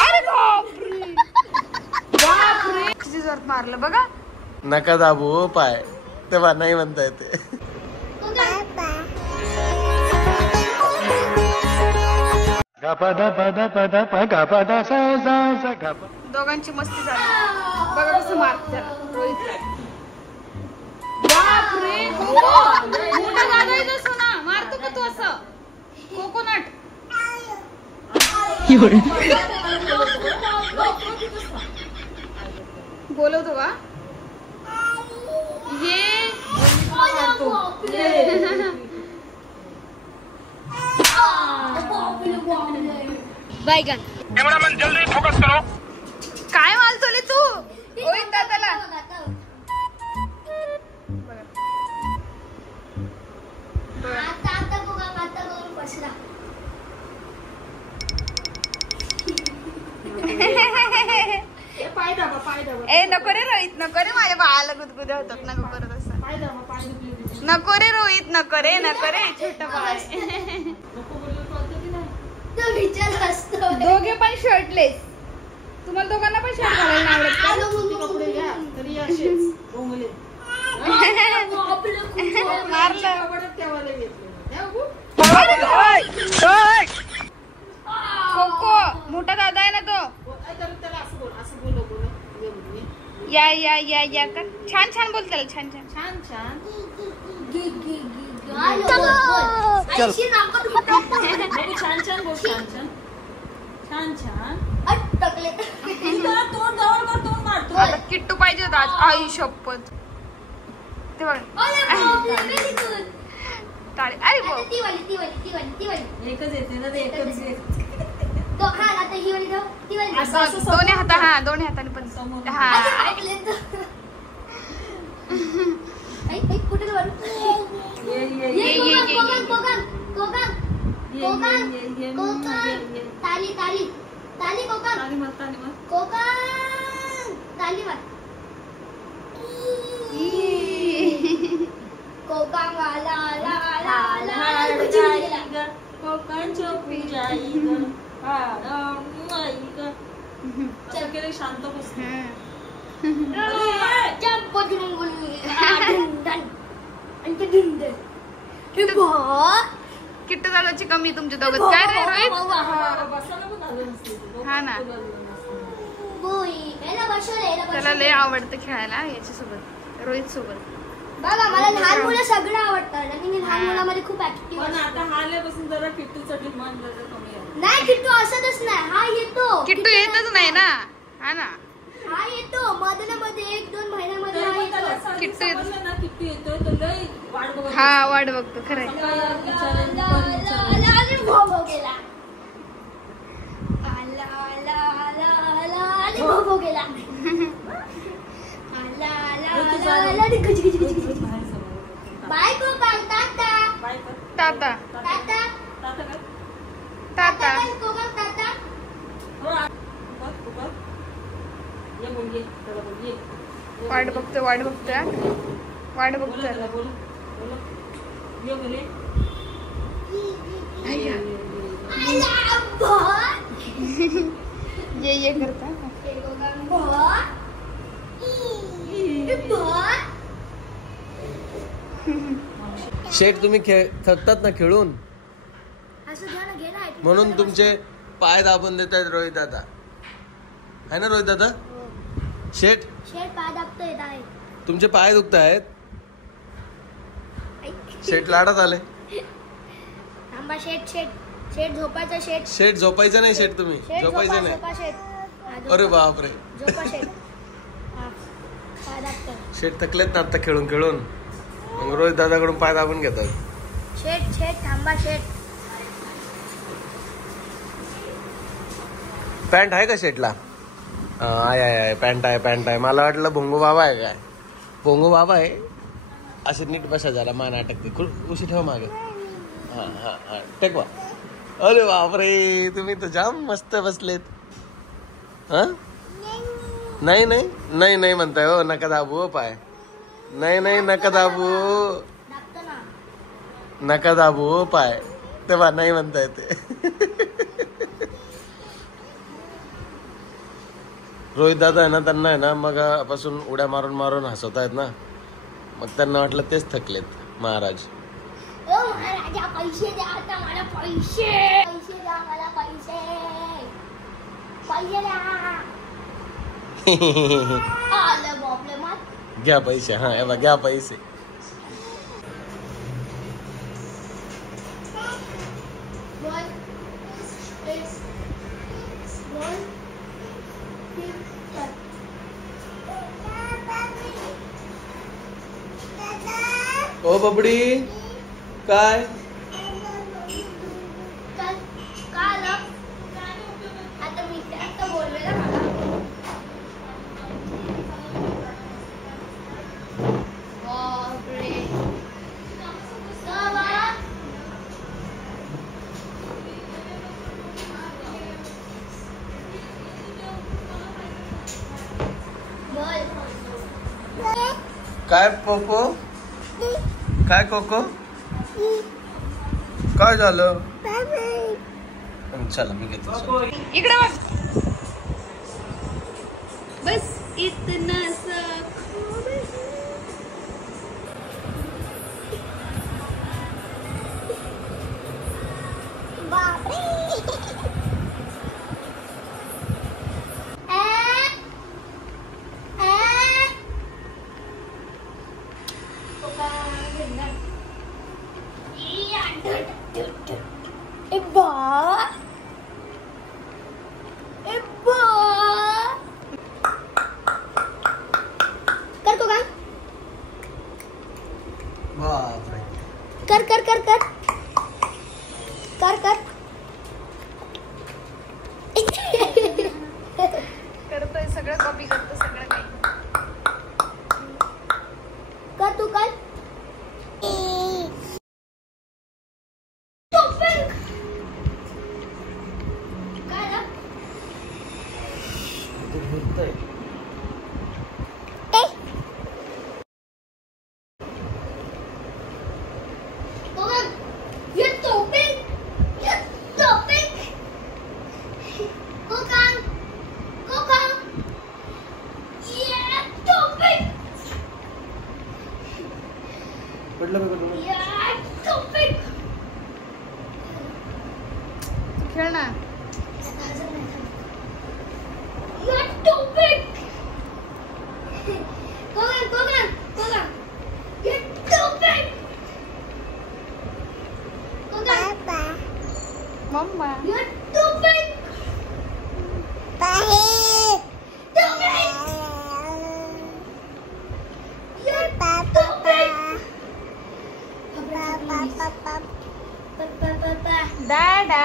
अरे बापरे बापरे किती जोरात मारलं बघा. नका दाबू पाय तेव्हा नाही म्हणता येते. दोघांची मस्ती झाली बघा कसं मारत रोहितला. बापरे मोठा दादा आहे तसं ना मारतो का तू असं कोकोनट. बोलवतो का ये बैगन. कैमरामैन जल्दी फोकस करो. काय मालतोले तू रोहित दादाला. ए नको रे रोहित नको रे माझ्या बाळाला गुदगुद्या होतात नको करत असं. नको रे रोहित नको रे छोट बाळ. दोघे पण शर्टलेस. तुम्हाला दोघांना पण शर्ट घालायला आवडत कोको मोठा दादा आहे ना तो. या या या या कर छान छान बोल त्याला छान छान छान छान. आता किट्टू पाहिजे होता आज. आई शपथ ते बघ टाळी. अरे दोन्ही हाता हा दोन्ही हाताने पण हा. शांत बस. किट्टू दादाची कमी तुमच्या दोघात काय रे रोहित. हा ना त्याला लय आवडतं खेळायला याच्यासोबत रोहित सोबत. बघा मला लहान मुलं सगळं आवडतात आणि मी लहान मुलामध्ये खूप ऍक्टिव्ह. पण आता हा आल्यापासून जरा किट्टूसाठी मन जरा कमी आहे. नाही किट्टू असतच नाही. हा येतो किट्टू येतच नाही ना. हा ना हा येतो मध्ये मध्ये 1-2 महिन्यामध्ये हा येतो. किट्टू येतो ना किट्टू येतोय तर लय वाट बघतो. हा वाट बघतो खरंय. भोभो गेला आला आला आला आला आली भोभो गेला आला आला आला गज गज गज गज. बाय को टाटा ताता टाटा ताता को टाटा. वाट बघतो वाट ये करता. शेठ तुम्ही थकतात ना खेळून म्हणून तुमचे पाय दाबून देत आहेत रोहित दादा. है ना रोहित दादा. शेठ पाय दाबतो येत आहे. तुमचे पाय दुखत आहेत. शेठ लाडात आले. थांबा शेठ झोपायचं. शेठ झोपायचं नाही. शेठ तुम्ही झोपायचं नाही. अरे बापरे शेठ थकलेत ना आता खेळून खेळून. मग रोहित दादाकडून पाय दाबून घेतात. शेठ थांबा. पॅन्ट आहे का शेठला. आहे पॅन्ट आहे. मला वाटलं भोंगू बाबा आहे काय. भोंगू बाबा आहे. असे नीट बसा जरा मान अटकते. उशी ठेवा मागे. हा हा हा टेकवा. अरे बापरे तुम्ही तर जाम मस्त बसलेत. हा नाही नाही नाही नाही म्हणताय हो. नका दाबू हो पाय. नाही नका दाबू हो पाय तेव्हा नाही म्हणता येते. रोहित दादा आहे ना, त्यांना आहे ना मग पासून उड्या मारून मारून हसवतायत ना, मग त्यांना वाटलं तेच थकलेत महाराज. ओ महाराजा पैसे द्या आता मला, पैसे द्या मला, पैसे द्या. आलं बापले मात. घ्या पैसे. हा हे बघ, घ्या पैसे. ओ बबडी काय आता मी आता बोलले ना मला. काय पोको, काय कोको, काय झालं? चला मी घेतो. इकडे बघ. बस इतना सा कर कर कर कर कर कर करतोय सगळं, कॉपी करतो सगळं काही. कर तू कर. खेळ ना. मम्मा दादा.